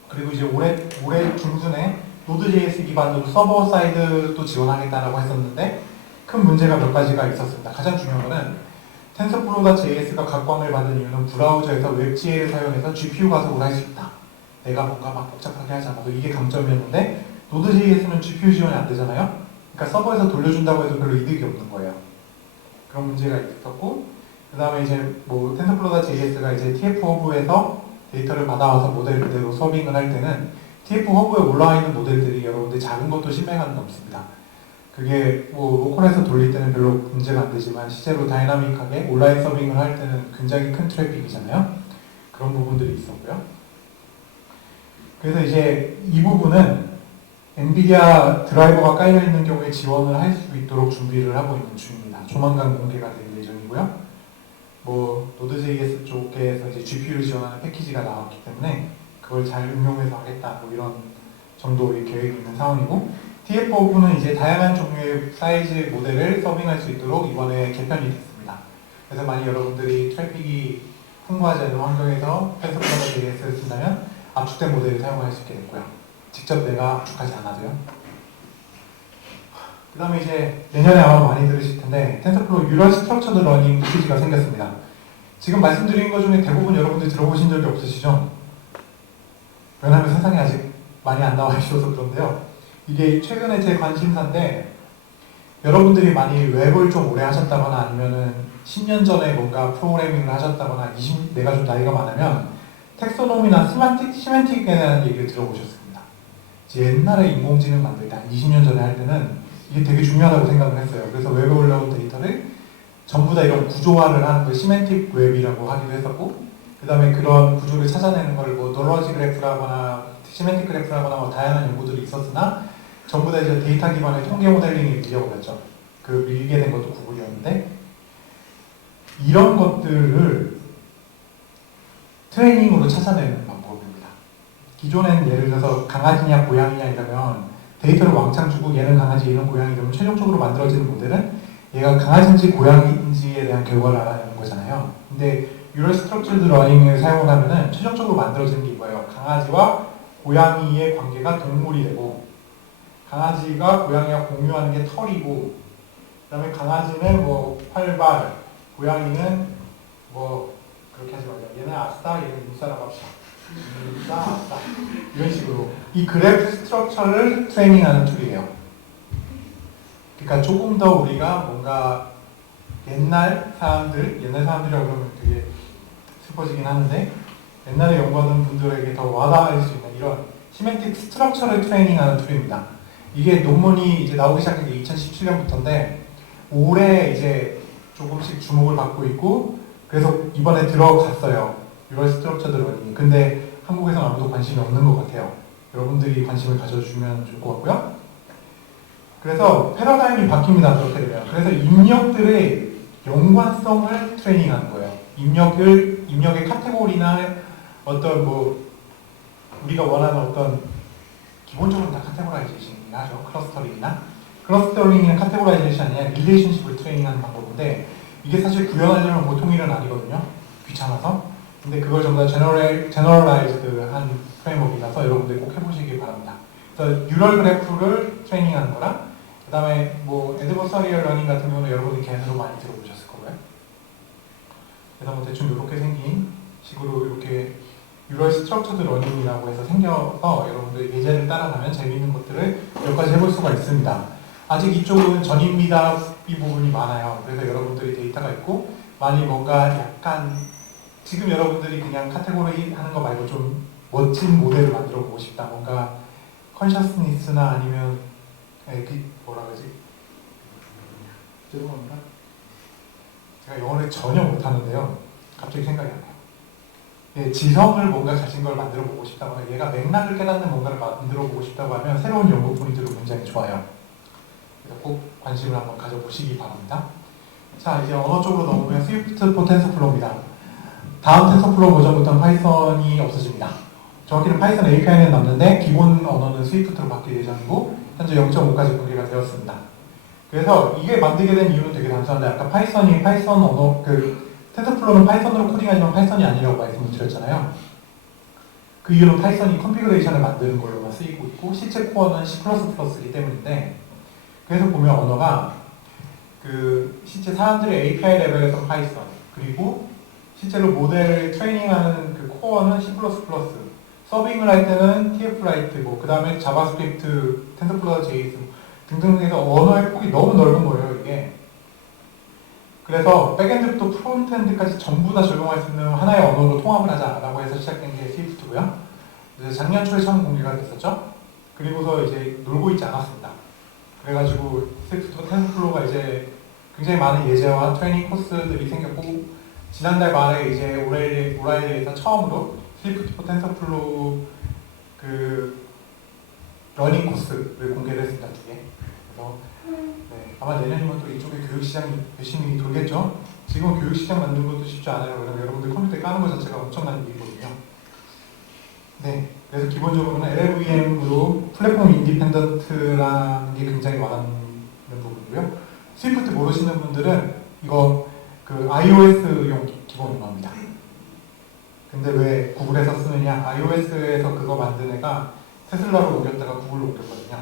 그리고 이제 올해 중순에 Node.js 기반으로 서버 사이드도 지원하겠다라고 했었는데 큰 문제가 몇 가지가 있었습니다. 가장 중요한 거는 TensorFlow.js가 각광을 받은 이유는 브라우저에서 WebGL을 사용해서 GPU 가속을 할 수 있다. 내가 뭔가 막 복잡하게 하지 않아도 이게 강점이었는데 Node.js는 GPU 지원이 안 되잖아요. 그러니까 서버에서 돌려준다고 해도 별로 이득이 없는 거예요. 그런 문제가 있었고 그 다음에 이제 뭐 TensorFlow.js가 이제 TF 허브에서 데이터를 받아와서 모델 그대로 서빙을 할 때는 TF 허브에 올라와 있는 모델들이 여러분들 작은 것도 10메가는 넘습니다. 그게 뭐 로컬에서 돌릴 때는 별로 문제가 안 되지만 실제로 다이나믹하게 온라인 서빙을 할 때는 굉장히 큰 트래픽이잖아요. 그런 부분들이 있었고요. 그래서 이제 이 부분은 엔비디아 드라이버가 깔려있는 경우에 지원을 할 수 있도록 준비를 하고 있는 중입니다. 조만간 공개가 될 예정이고요. 뭐 Node.js 쪽에서 이제 GPU를 지원하는 패키지가 나왔기 때문에 그걸 잘 응용해서 하겠다 뭐 이런 정도의 계획이 있는 상황이고 TF5는 이제 다양한 종류의 사이즈 모델을 서빙할 수 있도록 이번에 개편이 됐습니다. 그래서 만약 여러분들이 트래픽이 풍부하지 않은 환경에서 TensorFlow.js를 쓴다면 압축된 모델을 사용할 수 있게 됐고요. 직접 내가 압축하지 않아도요. 그 다음에 이제 내년에 아마 많이 들으실 텐데 TensorFlow Neural Structured Learning 패키지가 생겼습니다. 지금 말씀드린 것 중에 대부분 여러분들 들어보신 적이 없으시죠? 왜냐하면 세상에 아직 많이 안 나와 있어서 그런데요. 이게 최근에 제 관심사인데 여러분들이 많이 웹을 좀 오래 하셨다거나 아니면은 10년 전에 뭔가 프로그래밍을 하셨다거나 내가 좀 나이가 많으면 텍소노미나 시멘틱에 대한 얘기를 들어보셨습니다. 옛날에 인공지능 만들 때 한 20년 전에 할 때는 이게 되게 중요하다고 생각을 했어요. 그래서 웹에 올라온 데이터를 전부 다 이런 구조화를 하는 걸 시멘틱 웹이라고 하기도 했었고 그 다음에 그런 구조를 찾아내는 걸 뭐 노러지 그래프라거나 시멘틱 그래프라거나 뭐 다양한 연구들이 있었으나 전부 다 이제 데이터 기반의 통계 모델링에 밀려버렸죠. 그 밀게 된 것도 구글이었는데 이런 것들을 트레이닝으로 찾아내는 방법입니다. 기존에는 예를 들어서 강아지냐 고양이냐 이러면 데이터를 왕창 주고 얘는 강아지 얘는 고양이 이러면 최종적으로 만들어지는 모델은 얘가 강아지인지 고양이인지에 대한 결과를 알아내는 거잖아요. 근데 Neural Structured Learning을 사용하면은 최종적으로 만들어지는 게 이거예요. 강아지와 고양이의 관계가 동물이 되고 강아지가 고양이와 공유하는 게 털이고 그 다음에 강아지는 뭐 활발, 고양이는 뭐 그렇게 하지 말자. 얘는 아싸, 얘는 눈사람 합시다. 눈싸, 아싸. 이런 식으로 이 그래프 스트럭처를 트레이닝하는 툴이에요. 그러니까 조금 더 우리가 뭔가 옛날 사람들이라고 그러면 되게 슬퍼지긴 하는데 옛날에 연구하던 분들에게 더 와닿을 수 있는 이런 시멘틱 스트럭처를 트레이닝하는 툴입니다. 이게 논문이 이제 나오기 시작한 게 2017년부터인데 올해 이제 조금씩 주목을 받고 있고 그래서 이번에 들어갔어요. Neural Structured Learning. 근데 한국에서는 아무도 관심이 없는 것 같아요. 여러분들이 관심을 가져주면 좋을 것 같고요. 그래서 패러다임이 바뀝니다. 그렇게 되면. 그래서 입력들의 연관성을 트레이닝하는 거예요. 입력의 카테고리나 어떤 뭐 우리가 원하는 어떤 기본적으로 다 카테고라이제이션이긴 하죠. 클러스터링이나 카테고라이제이션이 아니라 릴레이션십을 트레이닝하는 방법인데 이게 사실 구현하려면 보통 일은 아니거든요. 귀찮아서. 근데 그걸 전부 다 제너럴라이즈드한 프레임워크라서 여러분들 꼭 해보시기 바랍니다. 그래서 뉴럴 그래프를 트레이닝하는 거랑 그 다음에 뭐 애드버서리얼 러닝 같은 경우는 여러분이 걔네로 많이 들어보셨을 거고요. 그래서 뭐 대충 이렇게 생긴 식으로 이렇게 유럴 스트럭처드 러닝이라고 해서 생겨서 여러분들 예제를 따라가면 재미있는 것들을 몇 가지 해볼 수가 있습니다. 아직 이쪽은 전입니다. 이 부분이 많아요. 그래서 여러분들이 데이터가 있고 많이 뭔가 약간 지금 여러분들이 그냥 카테고리 하는 거 말고 좀 멋진 모델을 만들어 보고 싶다. 뭔가 컨셔스니스나 아니면 뭐라 그러지? 죄송합니다. 제가 영어를 전혀 못하는데요. 갑자기 생각이 안 나요. 예, 지성을 뭔가 가진 걸 만들어 보고 싶다거나 얘가 맥락을 깨닫는 뭔가를 만들어 보고 싶다고 하면 새로운 연구 포인트로 굉장히 좋아요. 그래서 꼭 관심을 한번 가져보시기 바랍니다. 자, 이제 언어 쪽으로 넘으면 스위프트 포 텐서플로우입니다. 다음 텐서플로우 버전부터는 파이썬이 없어집니다. 정확히는 파이썬 API는 남는데 기본 언어는 스위프트로 바뀔 예정이고 현재 0.5까지 공개가 되었습니다. 그래서 이게 만들게 된 이유는 되게 단순한데 아까 파이썬이 파이썬 언어 텐서플로우는 파이썬으로 코딩하지만 파이썬이 아니라고 말씀을 드렸잖아요. 그 이유는 파이썬이 컨피그레이션을 만드는 걸로만 쓰이고 있고 실제 코어는 C++이기 때문인데 그래서 보면 언어가 실제 사람들의 API 레벨에서 파이썬 그리고 실제로 모델을 트레이닝하는 그 코어는 C++, 서빙을 할 때는 TF-Lite, 그 다음에 자바스크립트, 텐서플로우 JS 등등 해서 언어의 폭이 너무 넓은 거예요, 이게. 그래서 백엔드부터 프론트엔드까지 전부 다 적용할 수 있는 하나의 언어로 통합을 하자라고 해서 시작된 게 스위프트고요. 작년 초에 처음 공개가 됐었죠. 그리고서 이제 놀고 있지 않았습니다. 그래가지고 스위프트 텐서플로우가 이제 굉장히 많은 예제와 트레이닝 코스들이 생겼고 지난달 말에 이제 오라일리에서 처음으로 스위프트 포 텐서플로우 러닝 코스를 공개를 했습니다. 두 개. 그래서 네, 아마 내년이면 또 이쪽에 교육시장이 열심히 돌겠죠. 지금은 교육시장 만드는 것도 쉽지 않아요. 왜냐면 여러분들 컴퓨터에 까는 것 자체가 엄청난 일이거든요. 네, 그래서 기본적으로는 LLVM으로 플랫폼 인디펜던트라는 게 굉장히 많은 부분이고요. 스위프트 모르시는 분들은 이거 iOS용 기본 언어입니다. 근데 왜 구글에서 쓰느냐? iOS에서 그거 만든 애가 테슬라로 옮겼다가 구글로 옮겼거든요.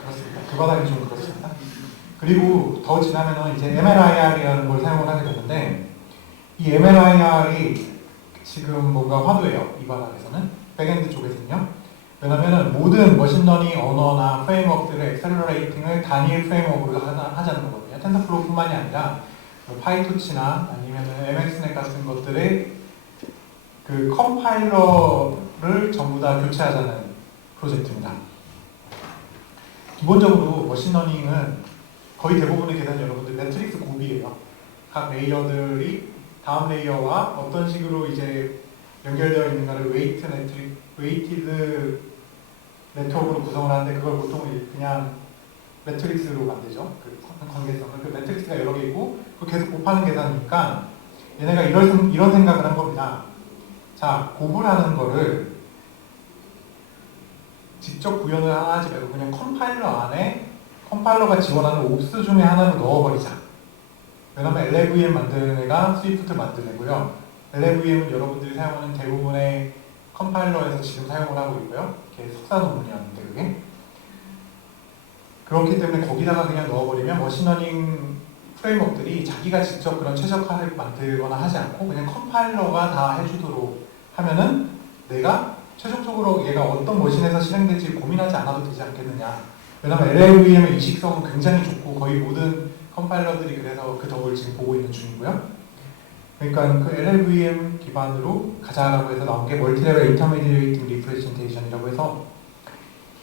그렇습니다. 그 바닥이 좀 그렇습니다. 그리고 더 지나면은 이제 MLIR이라는 걸 사용을 하게 되는데 이 MLIR이 지금 뭔가 화두예요. 이 바닥에서는 백엔드 쪽에서는요. 왜냐면은 모든 머신러닝 언어나 프레임워크들의 엑셀러레이팅을 단일 프레임워크로 하자는 거거든요. 텐서플로우뿐만이 아니라 파이토치나 아니면 MXNet 같은 것들의 그 컴파일러를 전부 다 교체하자는 프로젝트입니다. 기본적으로 머신러닝은 거의 대부분의 계산이 여러분들 매트릭스 곱이에요. 각 레이어들이 다음 레이어와 어떤 식으로 이제 연결되어 있는가를 웨이티드 네트워크로 구성을 하는데 그걸 보통 그냥 매트릭스로 만들죠. 그 관계성을. 그 매트릭스가 여러 개 있고 그걸 계속 곱하는 계산이니까 얘네가 이런 생각을 한 겁니다. 자, 곱을 하는 거를 직접 구현을 하지 말고 그냥 컴파일러 안에 컴파일러가 지원하는 옵스 중에 하나로 넣어버리자. 왜냐면 LLVM 만드는 애가 스위프트 만드는 애고요. LLVM은 여러분들이 사용하는 대부분의 컴파일러에서 지금 사용을 하고 있고요. 이게 석사 논문이었는데 그게. 그렇기 때문에 거기다가 그냥 넣어버리면 머신러닝 프레임워크들이 자기가 직접 그런 최적화를 만들거나 하지 않고 그냥 컴파일러가 다 해주도록 하면은 내가 최종적으로 얘가 어떤 머신에서 실행될지 고민하지 않아도 되지 않겠느냐. 왜냐면 LLVM의 이식성은 굉장히 좋고 거의 모든 컴파일러들이 그래서 그 덕을 지금 보고 있는 중이고요. 그러니까 그 LLVM 기반으로 가자라고 해서 나온 게 멀티레벨 인터미디에이팅 리프레젠테이션이라고 해서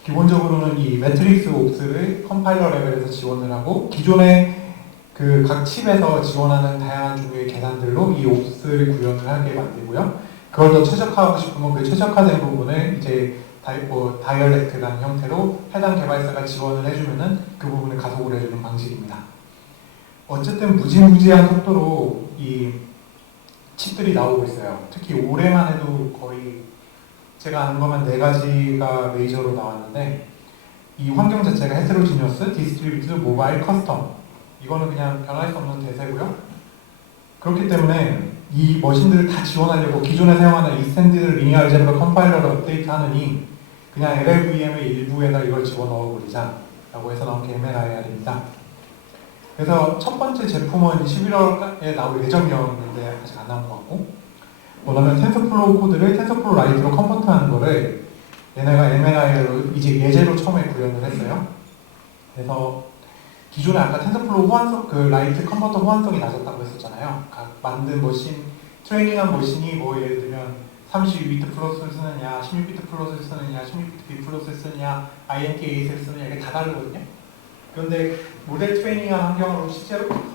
기본적으로는 이 매트릭스 옵스를 컴파일러 레벨에서 지원을 하고 기존의 그 각 칩에서 지원하는 다양한 종류의 계산들로 이 옵스를 구현을 하게 만들고요. 그걸 더 최적화하고 싶으면 그 최적화된 부분을 이제 다이얼렉트라는 형태로 해당 개발사가 지원을 해주면은 그 부분을 가속을 해주는 방식입니다. 어쨌든 무지무지한 속도로 이 칩들이 나오고 있어요. 특히 올해만 해도 거의 제가 아는 것만 4가지가 메이저로 나왔는데 이 환경 자체가 헤테로지니어스, 디스트리뷰트, 모바일, 커스텀 이거는 그냥 변할 수 없는 대세고요. 그렇기 때문에 이 머신들을 다 지원하려고 기존에 사용하는 익스텐디드 리니어 알제브라 컴파일러를 업데이트하느니 그냥 LLVM의 일부에다 이걸 집어넣어버리자 라고 해서 나온 게 MLIR입니다. 그래서 첫 번째 제품은 11월에 나올 예정이었는데 아직 안 나온 것 같고 뭐냐면 텐서플로우 코드를 텐서플로우 라이트로 컨버트하는 거를 얘네가 MNI로 이제 예제로 처음에 구현을 했어요. 그래서 기존에 아까 텐서플로우 호환성, 그 라이트 컨버터 호환성이 낮았다고 했었잖아요. 각 만든 머신, 트레이닝한 머신이 뭐 예를 들면 32비트 플러스를 쓰느냐, 16비트 플러스를 쓰느냐, 16비트 B 플러스를 쓰느냐, INT8을 쓰느냐, 이게 다 다르거든요. 그런데 모델 트레이닝한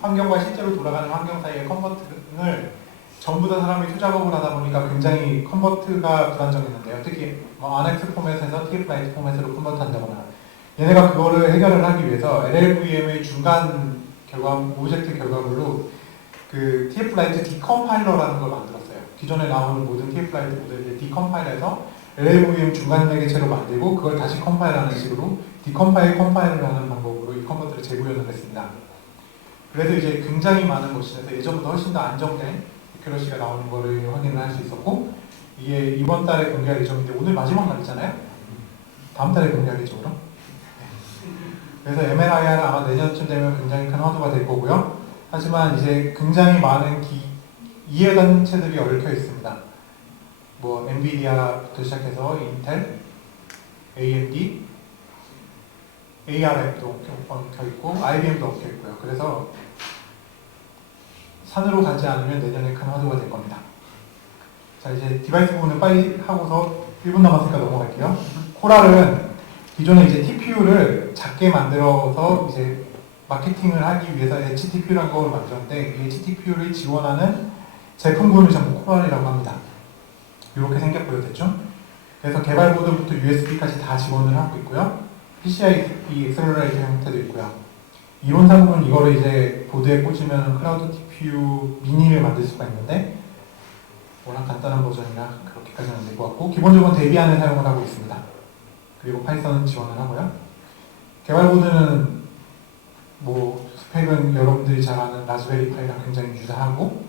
환경과 실제로 돌아가는 환경 사이의 컨버팅을 전부 다 사람이 투작업을 하다 보니까 굉장히 컨버트가 불안정했는데요. 특히 뭐 RX 포맷에서 TF 라이트 포맷으로 컨버트 한다거나 얘네가 그거를 해결을 하기 위해서 LLVM의 중간 오브젝트 결과물로 그 TF 라이트 디컴파일러라는 걸 만들었어요. 기존에 나오는 모든 TF 라이트 모델을 디컴파일해서 LLVM 중간 매개체로 만들고 그걸 다시 컴파일하는 식으로 디컴파일 컴파일을 하는 방법으로 이 컨버터를 재구현을 했습니다. 그래서 이제 굉장히 많은 머신에서 예전보다 훨씬 더 안정된 에큐러시가 나오는 거를 확인을 할 수 있었고 이게 이번 달에 공개할 예정인데 오늘 마지막 날이잖아요? 다음 달에 공개하겠죠 그럼? 그래서 MLIR은 아마 내년쯤 되면 굉장히 큰 화두가 될 거고요. 하지만 이제 굉장히 많은 이해단체들이 얽혀 있습니다. 뭐 엔비디아부터 시작해서 인텔, AMD, ARM도 얽혀 있고 IBM도 얽혀 있고요. 그래서 산으로 가지 않으면 내년에 큰 화두가 될 겁니다. 자 이제 디바이스 부분을 빨리 하고서 1분 남았으니까 넘어갈게요. 코랄은 기존에 이제 TPU를 작게 만들어서 이제 마케팅을 하기 위해서 HTPU라는 걸 만들었는데 이 HTPU를 지원하는 제품군을 전부 코랄이라고 합니다. 이렇게 생겼고요, 대충. 그래서 개발 보드부터 USB까지 다 지원을 하고 있고요. PCI 엑셀러레이터 형태도 있고요. 이론상으로는 이거를 이제 보드에 꽂으면 클라우드 TPU 미니를 만들 수가 있는데 워낙 간단한 버전이라 그렇게까지는 안 될 것 같고 기본적으로 데비안을 사용을 하고 있습니다. 그리고 파이썬은 지원을 하고요. 개발 보드는 뭐 스펙은 여러분들이 잘 아는 라즈베리 파이랑 굉장히 유사하고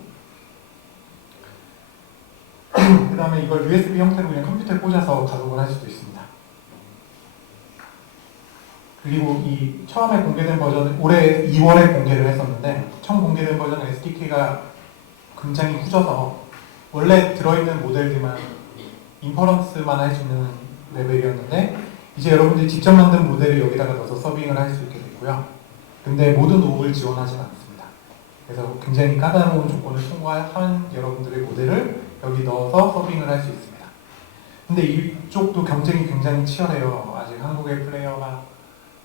그 다음에 이걸 USB 형태로 그냥 컴퓨터에 꽂아서 가동을 할 수도 있습니다. 그리고 이 처음에 공개된 버전은 올해 2월에 공개를 했었는데 처음 공개된 버전은 SDK가 굉장히 후져서 원래 들어있는 모델들만 인퍼런스만 할 수 있는 레벨이었는데 이제 여러분들이 직접 만든 모델을 여기다가 넣어서 서빙을 할 수 있게 됐고요. 근데 모든 도구를 지원하지는 않습니다. 그래서 굉장히 까다로운 조건을 통과한 여러분들의 모델을 여기 넣어서 서빙을 할 수 있습니다. 근데 이쪽도 경쟁이 굉장히 치열해요. 아직 한국의 플레이어가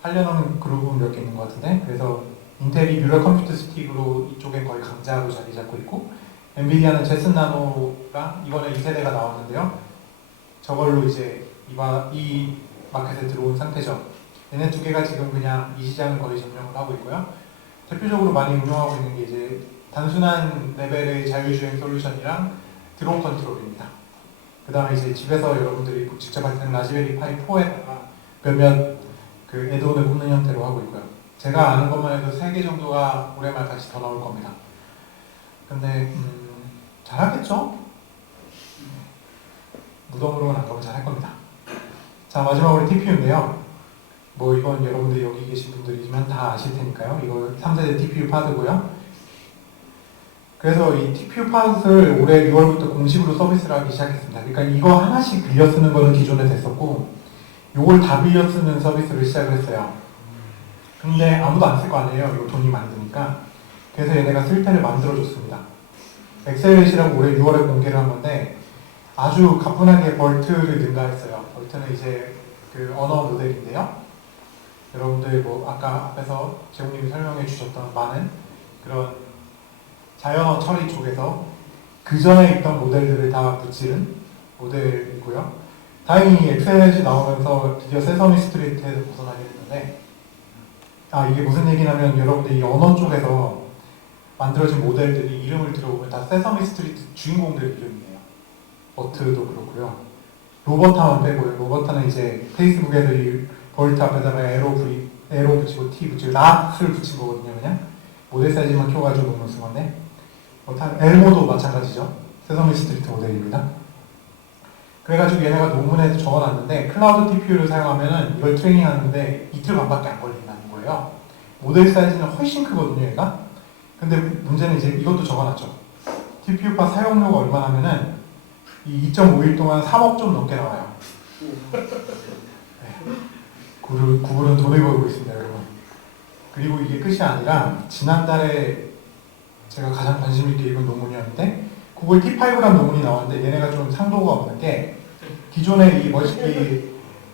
하려는 그룹은 몇 개 있는 것 같은데 그래서 인텔이 뉴럴 컴퓨터 스틱으로 이쪽에 거의 강자로 자리 잡고 있고 엔비디아는 제슨 나노가 이번에 2세대가 나왔는데요. 저걸로 이제 이 마켓에 들어온 상태죠. 얘네 두 개가 지금 그냥 이 시장을 거의 점령을 하고 있고요. 대표적으로 많이 운영하고 있는 게 이제 단순한 레벨의 자율주행 솔루션이랑 드론 컨트롤입니다. 그 다음에 이제 집에서 여러분들이 직접 할 때는 라즈베리 파이 4에다가 몇몇 그 애드온을 꼽는 형태로 하고 있고요. 제가 아는 것만 해도 3개 정도가 올해 말까지 더 나올 겁니다. 근데 잘하겠죠? 무덤으로는 안 가면 잘할 겁니다. 자 마지막으로 TPU인데요. 뭐 이건 여러분들 여기 계신 분들이지만 다 아실 테니까요. 이거 3세대 TPU 파드고요. 그래서 이 TPU 파드를 올해 6월부터 공식으로 서비스를 하기 시작했습니다. 그러니까 이거 하나씩 빌려 쓰는 거는 기존에 됐었고 요걸 다 빌려 쓰는 서비스를 시작을 했어요. 근데 아무도 안 쓸 거 아니에요. 이거 돈이 많이 드니까. 그래서 얘네가 쓸 때를 만들어줬습니다. 엑셀렛이라고 올해 6월에 공개를 한 건데 아주 가뿐하게 벌트를 능가했어요. 벌트는 이제 그 언어 모델인데요. 여러분들 뭐 아까 앞에서 재훈님이 설명해 주셨던 많은 그런 자연어 처리 쪽에서 그 전에 있던 모델들을 다 붙이는 모델이고요. 다행히 엑셀렛이 나오면서 드디어 세서미 스트리트에서 벗어나게 됐는데 이게 무슨 얘기냐면 여러분들 이 언어 쪽에서 만들어진 모델들이 이름을 들어보면 다 세서미 스트리트 주인공들 이름이에요. 버트도 그렇고요. 로버타만 빼고요. 로버타는 이제 페이스북에서 이 벌트 앞에다가 에로 붙이고 T 붙이고 낫을 붙인 거거든요. 그냥 모델 사이즈만 키워가지고 논문 쓴 건데 엘모도 마찬가지죠. 세서미 스트리트 모델입니다. 그래가지고 얘네가 논문에 적어놨는데 클라우드 TPU를 사용하면은 이걸 트레이닝하는데 이틀 반밖에 안 걸린다는 거예요. 모델 사이즈는 훨씬 크거든요, 얘가. 근데 문제는 이제 이것도 적어놨죠. TPU파 사용료가 얼마냐면은 이 2.5일 동안 3억 좀 넘게 나와요. 구글은 돈을 벌고 있습니다, 여러분. 그리고 이게 끝이 아니라 지난달에 제가 가장 관심 있게 읽은 논문이었는데 구글 T5라는 논문이 나왔는데 얘네가 좀 상도가 없는 게 기존의 이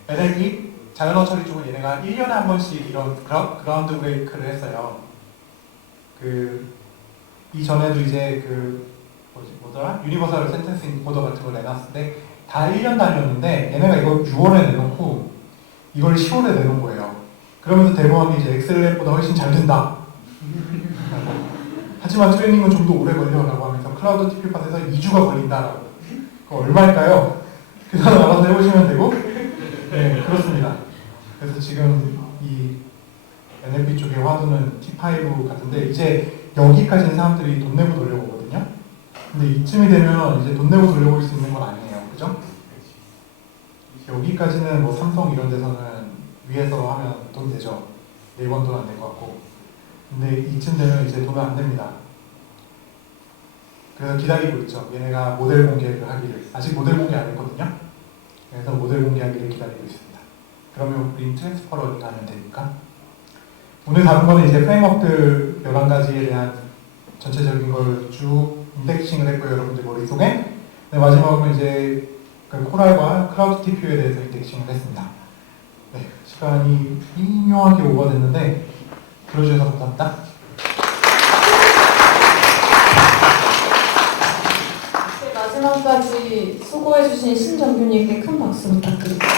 NLP 자연어 처리 쪽은 얘네가 1년에 한 번씩 이런 그라운드 브레이크를 했어요. 이전에도 이제 뭐더라? 유니버설 센텐싱 보더 같은 걸 내놨을 때 다 1년 단위였는데 얘네가 이걸 6월에 내놓고 이걸 10월에 내놓은 거예요. 그러면서 대부분이 이제 엑셀랩보다 훨씬 잘 된다. 하지만 트레이닝은 좀 더 오래 걸려라고 하면서 클라우드 TP 팟에서 2주가 걸린다라고. 그거 얼마일까요? 계산 알아서 해보시면 되고. 네, 그렇습니다. 그래서 지금 이 NLP 쪽의 화두는 T5 같은데 이제 여기까지는 사람들이 돈 내고 돌려보거든요. 근데 이쯤이 되면 이제 돈 내고 돌려볼 수 있는 건 아니에요. 그죠? 여기까지는 뭐 삼성 이런 데서는 위에서 하면 돈 되죠. 네이버는 돈 안 될 것 같고. 근데 이쯤 되면 이제 돈은 안 됩니다. 그래서 기다리고 있죠. 얘네가 모델 공개를 하기를. 아직 모델 공개 안 했거든요. 그래서 모델 공개하기를 기다리고 있습니다. 그러면 우린 트랜스퍼러를 가면 되니까. 오늘 다룬 거는 이제 프레임워크들 11가지에 대한 전체적인 걸 쭉 인덱싱을 했고요. 여러분들 머릿속에. 네, 마지막으로 이제 코랄과 클라우드 TPU에 대해서 인덱싱을 했습니다. 네, 시간이 미묘하게 오버됐는데 들어주셔서 감사합니다. 네, 마지막까지 수고해주신 신정규님께 큰 박수 부탁드립니다.